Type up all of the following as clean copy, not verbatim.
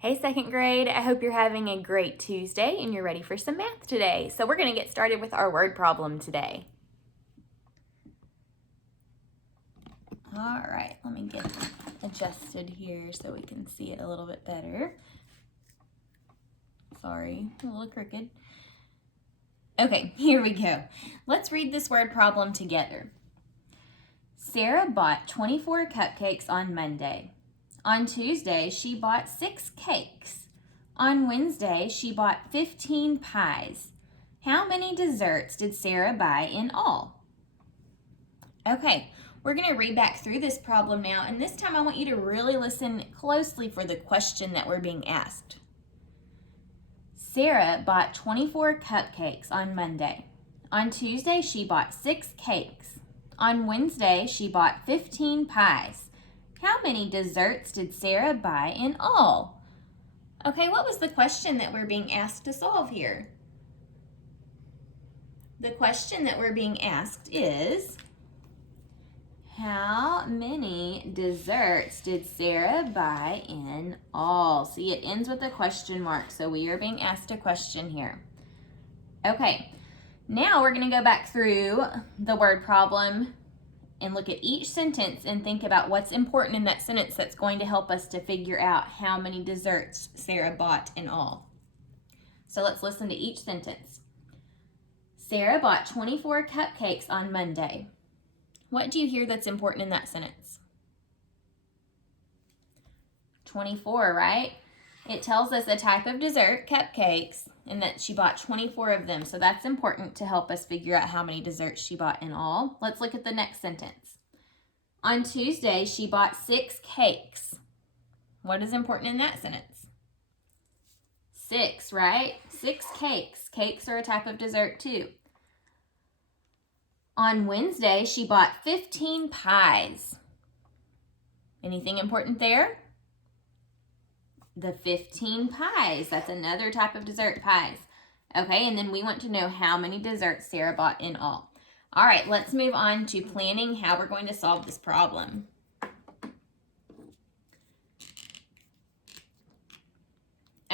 Hey, second grade. I hope you're having a great Tuesday and you're ready for some math today. So we're going to get started with our word problem today. All right, let me get adjusted here so we can see it a little bit better. Sorry, a little crooked. Okay, here we go. Let's read this word problem together. Sarah bought 24 cupcakes on Monday. On Tuesday, she bought 6 cakes. On Wednesday, she bought 15 pies. How many desserts did Sarah buy in all? Okay, we're going to read back through this problem now, and this time I want you to really listen closely for the question that we're being asked. Sarah bought 24 cupcakes on Monday. On Tuesday, she bought 6 cakes. On Wednesday, she bought 15 pies. How many desserts did Sarah buy in all? Okay, what was the question that we're being asked to solve here? The question that we're being asked is, how many desserts did Sarah buy in all? See, it ends with a question mark, so we are being asked a question here. Okay, now we're going to go back through the word problem and look at each sentence and think about what's important in that sentence that's going to help us to figure out how many desserts Sarah bought in all. So let's listen to each sentence. Sarah bought 24 cupcakes on Monday. What do you hear that's important in that sentence? 24, right? It tells us a type of dessert, cupcakes, and that she bought 24 of them. So that's important to help us figure out how many desserts she bought in all. Let's look at the next sentence. On Tuesday, she bought 6 cakes. What is important in that sentence? 6, right? 6 cakes. Cakes are a type of dessert too. On Wednesday, she bought 15 pies. Anything important there? The 15 pies. That's another type of dessert, pies. Okay, and then we want to know how many desserts Sarah bought in all. All right, let's move on to planning how we're going to solve this problem.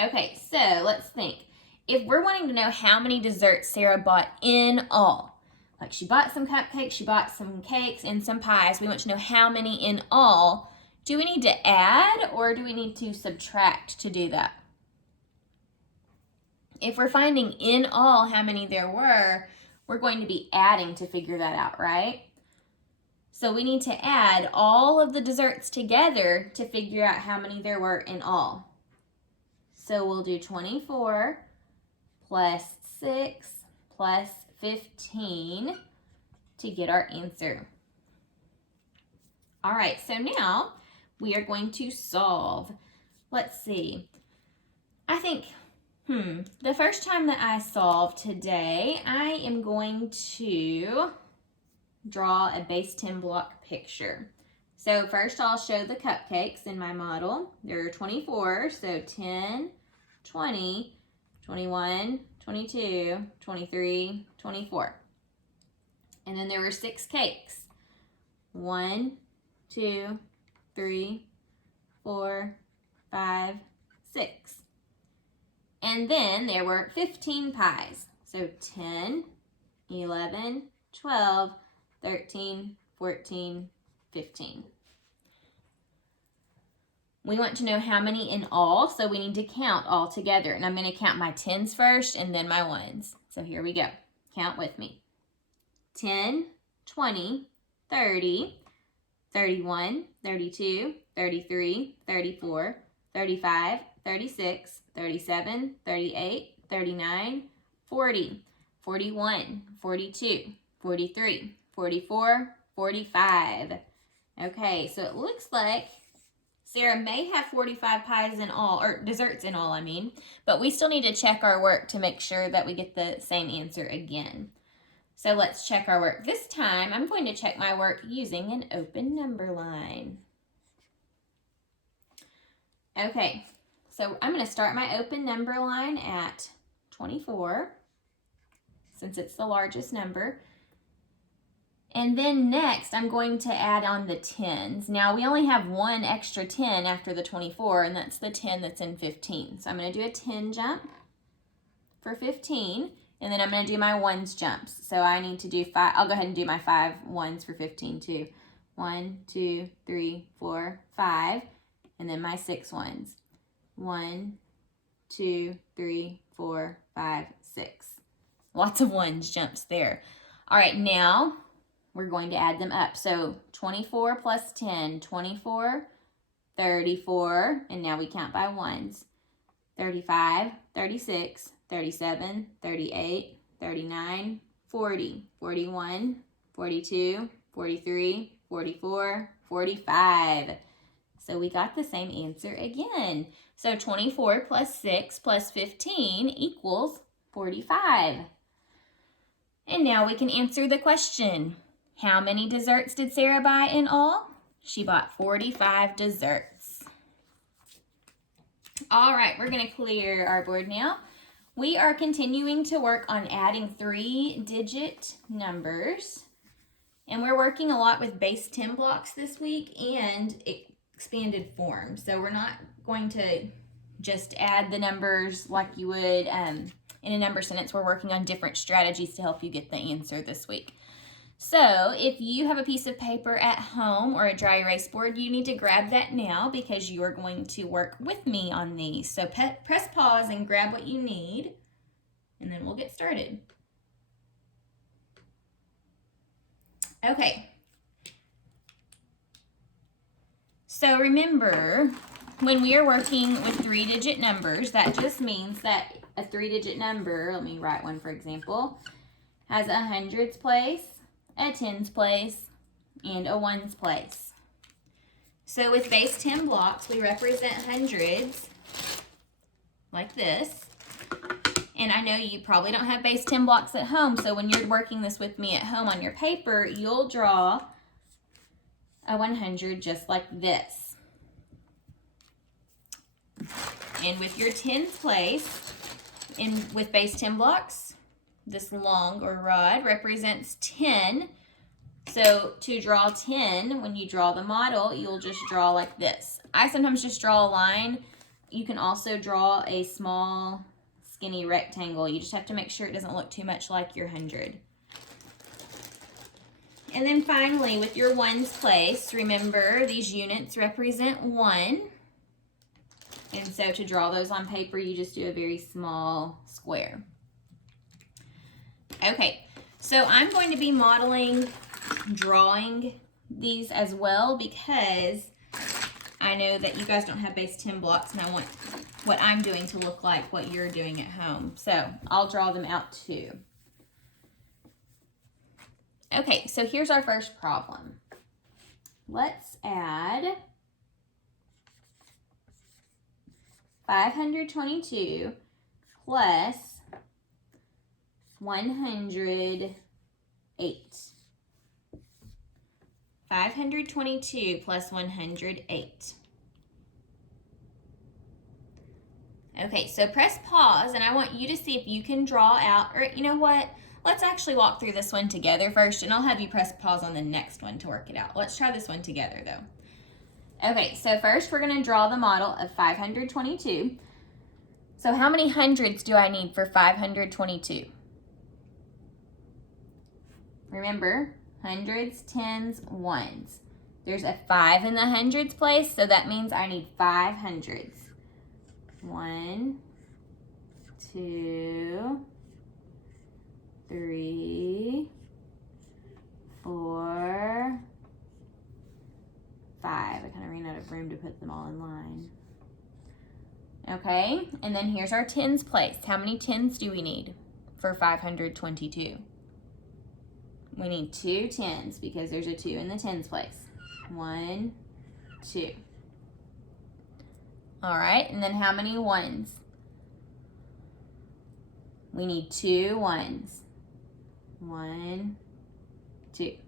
Okay, so let's think. If we're wanting to know how many desserts Sarah bought in all, like she bought some cupcakes, she bought some cakes, and some pies, we want to know how many in all. Do we need to add or do we need to subtract to do that? If we're finding in all how many there were, we're going to be adding to figure that out, right? So we need to add all of the desserts together to figure out how many there were in all. So we'll do 24 plus 6 plus 15 to get our answer. All right, so now we are going to solve. Let's see. I think, the first time that I solve today, I am going to draw a base 10 block picture. So first I'll show the cupcakes in my model. There are 24, so 10, 20, 21, 22, 23, 24. And then there were 6 cakes. 1, 2, 3, 4, 5, 6. And then there were 15 pies. So 10, 11, 12, 13, 14, 15. We want to know how many in all, so we need to count all together. And I'm going to count my 10s first and then my 1s. So here we go. Count with me. 10, 20, 30, 31, 32, 33, 34, 35, 36, 37, 38, 39, 40, 41, 42, 43, 44, 45. Okay, so it looks like Sarah may have 45 pies in all, or desserts in all, but we still need to check our work to make sure that we get the same answer again. So let's check our work. This time, I'm going to check my work using an open number line. Okay, so I'm going to start my open number line at 24, since it's the largest number. And then next, I'm going to add on the 10s. Now, we only have one extra 10 after the 24, and that's the 10 that's in 15. So I'm going to do a 10 jump for 15, and then I'm going to do my ones jumps. So I need to do 5. I'll go ahead and do my 5 ones for 15 too. 1, 2, 3, 4, 5, and then my 6 ones. 1, 2, 3, 4, 5, 6. Lots of ones jumps there. All right, now we're going to add them up. So 24 plus 10, 24, 34, and now we count by ones. 35, 36, 37, 38, 39, 40, 41, 42, 43, 44, 45. So we got the same answer again. So 24 plus 6 plus 15 equals 45. And now we can answer the question. How many desserts did Sarah buy in all? She bought 45 desserts. All right, we're going to clear our board now. We are continuing to work on adding 3-digit numbers. And we're working a lot with base 10 blocks this week and expanded form. So we're not going to just add the numbers like you would in a number sentence. We're working on different strategies to help you get the answer this week. So if you have a piece of paper at home or a dry erase board, you need to grab that now because you are going to work with me on these. So press pause and grab what you need, and then we'll get started. Okay. So remember, when we are working with 3-digit numbers, that just means that a 3-digit number, let me write one for example, has a hundreds place, a tens place, and a ones place. So with base 10 blocks, we represent hundreds like this. And I know you probably don't have base 10 blocks at home, so when you're working this with me at home on your paper, you'll draw a 100 just like this. And with your tens place, with base 10 blocks, this long or rod represents 10. So to draw 10, when you draw the model, you'll just draw like this. I sometimes just draw a line. You can also draw a small, skinny rectangle. You just have to make sure it doesn't look too much like your 100. And then finally, with your ones place, remember these units represent 1. And so to draw those on paper, you just do a very small square. Okay, so I'm going to be drawing these as well because I know that you guys don't have base 10 blocks and I want what I'm doing to look like what you're doing at home. So I'll draw them out too. Okay, so here's our first problem. Let's add 522 plus 108. 522 plus 108. Okay, so press pause, and I want you to see if you can draw out, or you know what? Let's actually walk through this one together first, and I'll have you press pause on the next one to work it out. Let's try this one together, though. Okay, so first we're going to draw the model of 522. So how many hundreds do I need for 522? Remember, hundreds, tens, ones. There's a 5 in the hundreds place, so that means I need 5 hundreds. 1, 2, 3, 4, 5. I kind of ran out of room to put them all in line. Okay, and then here's our tens place. How many tens do we need for 522? We need 2 tens because there's a 2 in the tens place. 1, 2. All right, and then how many ones? We need 2 ones. 1, 2.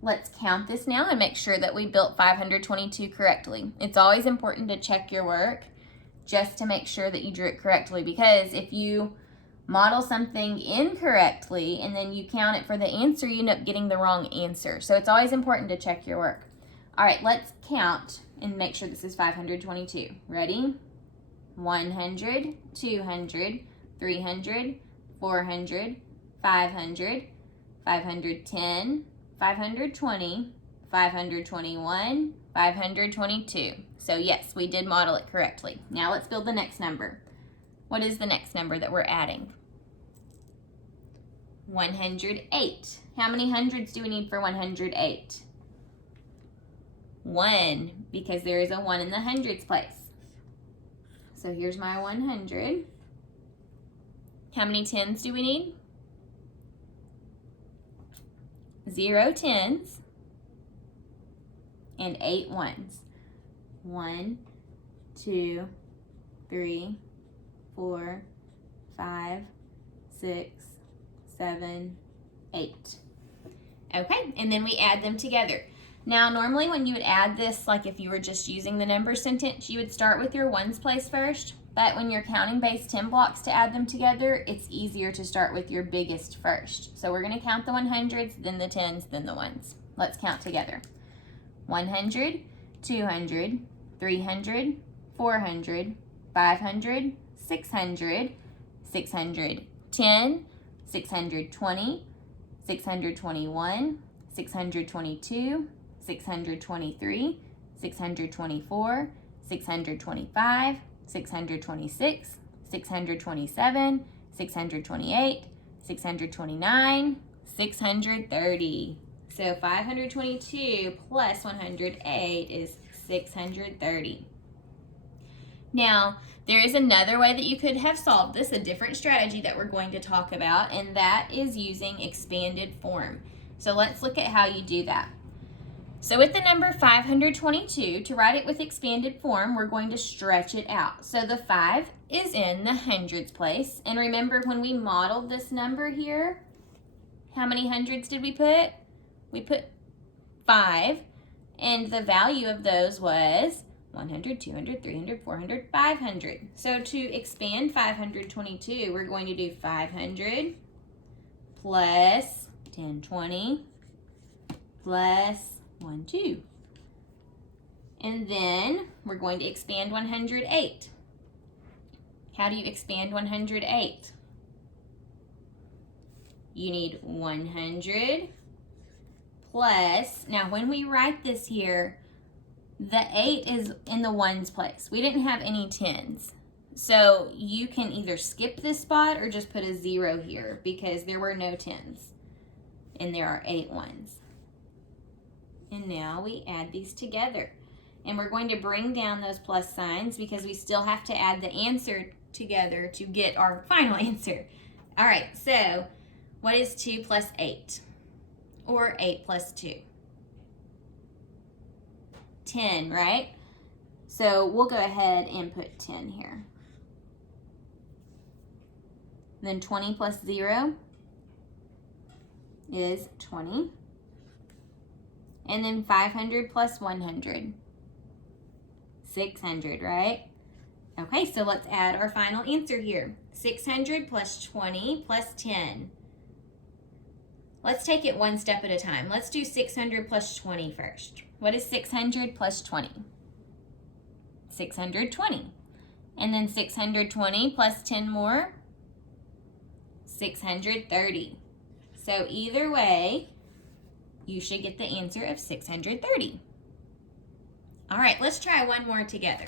Let's count this now and make sure that we built 522 correctly. It's always important to check your work just to make sure that you drew it correctly, because if you model something incorrectly and then you count it for the answer, you end up getting the wrong answer. So it's always important to check your work. All right, let's count and make sure this is 522. Ready? 100, 200, 300, 400, 500, 510, 520, 521, 522. So yes, we did model it correctly. Now let's build the next number. What is the next number that we're adding? 108. How many hundreds do we need for 108? 1, because there is a 1 in the hundreds place. So here's my 100. How many tens do we need? 0 tens and 8 ones. 1, 2, 3, 4, 5, 6, 7, 8. Okay, and then we add them together. Now, normally when you would add this, like if you were just using the number sentence, you would start with your ones place first. But when you're counting base 10 blocks to add them together, it's easier to start with your biggest first. So we're going to count the 100s, then the 10s, then the ones. Let's count together. 100, 200, 300, 400, 500, 600, 610, 620, 621, 622, 623, 624, 625, 626, 627, 628, 629, 630. So 522 plus 108 is 630. Now, there is another way that you could have solved this, a different strategy that we're going to talk about, and that is using expanded form. So let's look at how you do that. So with the number 522, to write it with expanded form, we're going to stretch it out. So the 5 is in the hundreds place. And remember when we modeled this number here, how many hundreds did we put? We put 5, and the value of those was 100, 200, 300, 400, 500. So to expand 522, we're going to do 500 plus 1020 plus 1, 2. And then we're going to expand 108. How do you expand 108? You need 100 plus, now when we write this here, the 8 is in the ones place. We didn't have any 10s. So you can either skip this spot or just put a 0 here because there were no 10s. And there are 8 ones. And now we add these together. And we're going to bring down those plus signs because we still have to add the answer together to get our final answer. All right, so what is 2 plus 8? Or 8 plus 2? 10, right? So we'll go ahead and put 10 here. Then 20 plus 0 is 20. And then 500 plus 100, 600, right? Okay, so let's add our final answer here. 600 plus 20 plus 10. Let's take it one step at a time. Let's do 600 plus 20 first. What is 600 plus 20? 620. And then 620 plus 10 more, 630. So either way, you should get the answer of 630. All right, let's try one more together.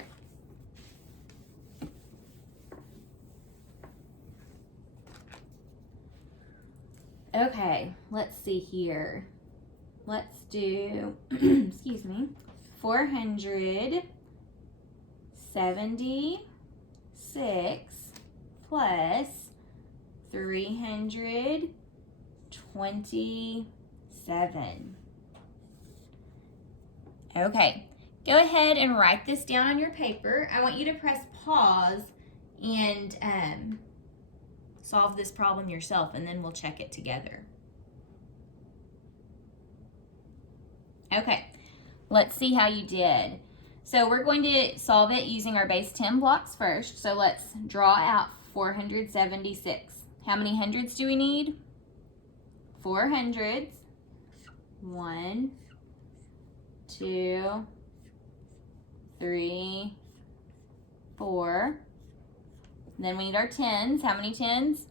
Okay, let's see here. Let's do, excuse me, 476 plus 327. Okay, go ahead and write this down on your paper. I want you to press pause and solve this problem yourself, and then we'll check it together. Okay, let's see how you did. So we're going to solve it using our base 10 blocks first. So let's draw out 476. How many hundreds do we need? 4 hundreds. 1, 2, 3, 4. Then we need our tens. How many tens?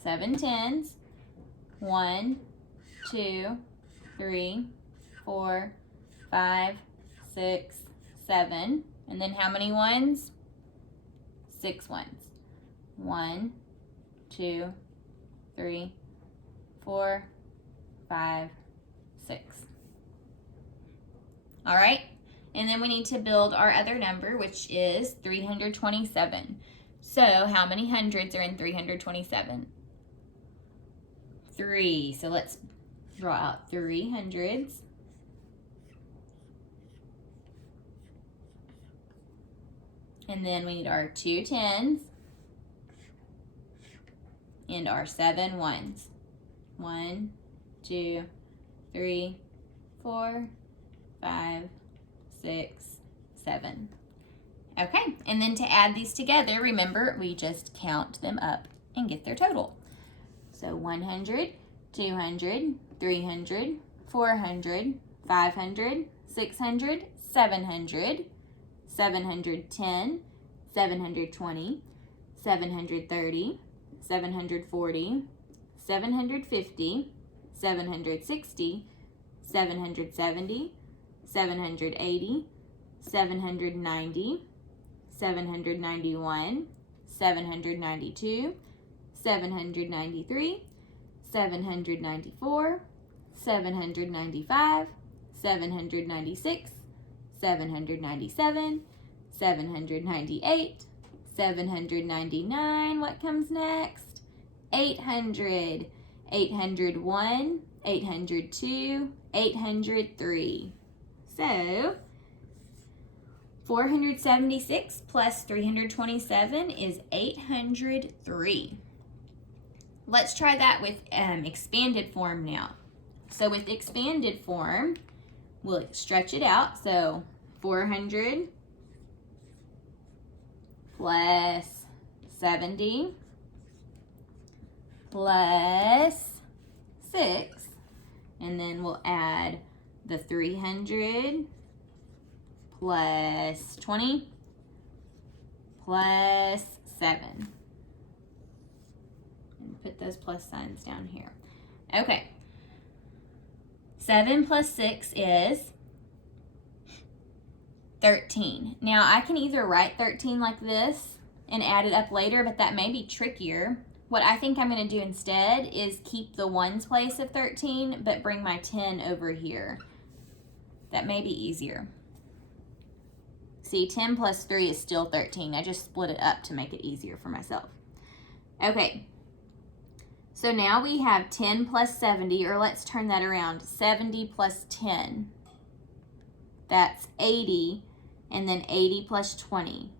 7 tens. 1, 2, 3, 4, 5, 6, 7. And then how many ones? 6 ones. 1, 2, 3, 4, 5, 6. All right, and then we need to build our other number, which is 327. So how many hundreds are in 327? 3. So let's draw out 3 hundreds. And then we need our 2 tens and our 7 ones. 1, 2, 3, 4, 5, 6, 7. Okay, and then to add these together, remember, we just count them up and get their total. So 100, 200, 300, 400, 500, 600, 700, 710, 720, 730, 740, 750, 760, 770, 780, 790, 791, 792, 793, 794, 795, 796, 797, 798, 799. What comes next? 800, 801, 802, 803. So 476 plus 327 is 803. Let's try that with expanded form now. So with expanded form, we'll stretch it out. So 400 plus 70 plus 6, and then we'll add the 300 plus 20 plus 7. And put those plus signs down here. Okay. 7 plus 6 is 13. Now I can either write 13 like this and add it up later, but that may be trickier. What I think I'm going to do instead is keep the ones place of 13, but bring my 10 over here. That may be easier. See, 10 plus 3 is still 13. I just split it up to make it easier for myself. Okay. So now we have 10 plus 70, or let's turn that around. 70 plus 10. That's 80, and then 80 plus 20.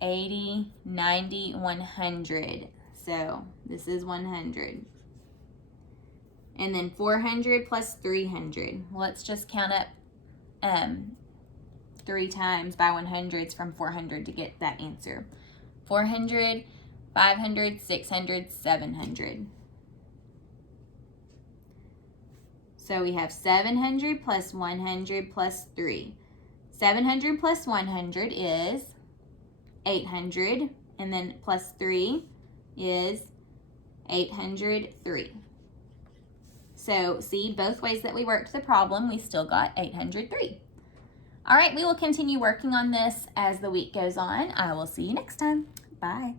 80, 90, 100. So this is 100. And then 400 plus 300. Let's just count up 3 times by 100s from 400 to get that answer. 400, 500, 600, 700. So we have 700 plus 100 plus 3. 700 plus 100 is 800, and then plus 3 is 803. So see, both ways that we worked the problem, we still got 803. All right, we will continue working on this as the week goes on. I will see you next time. Bye.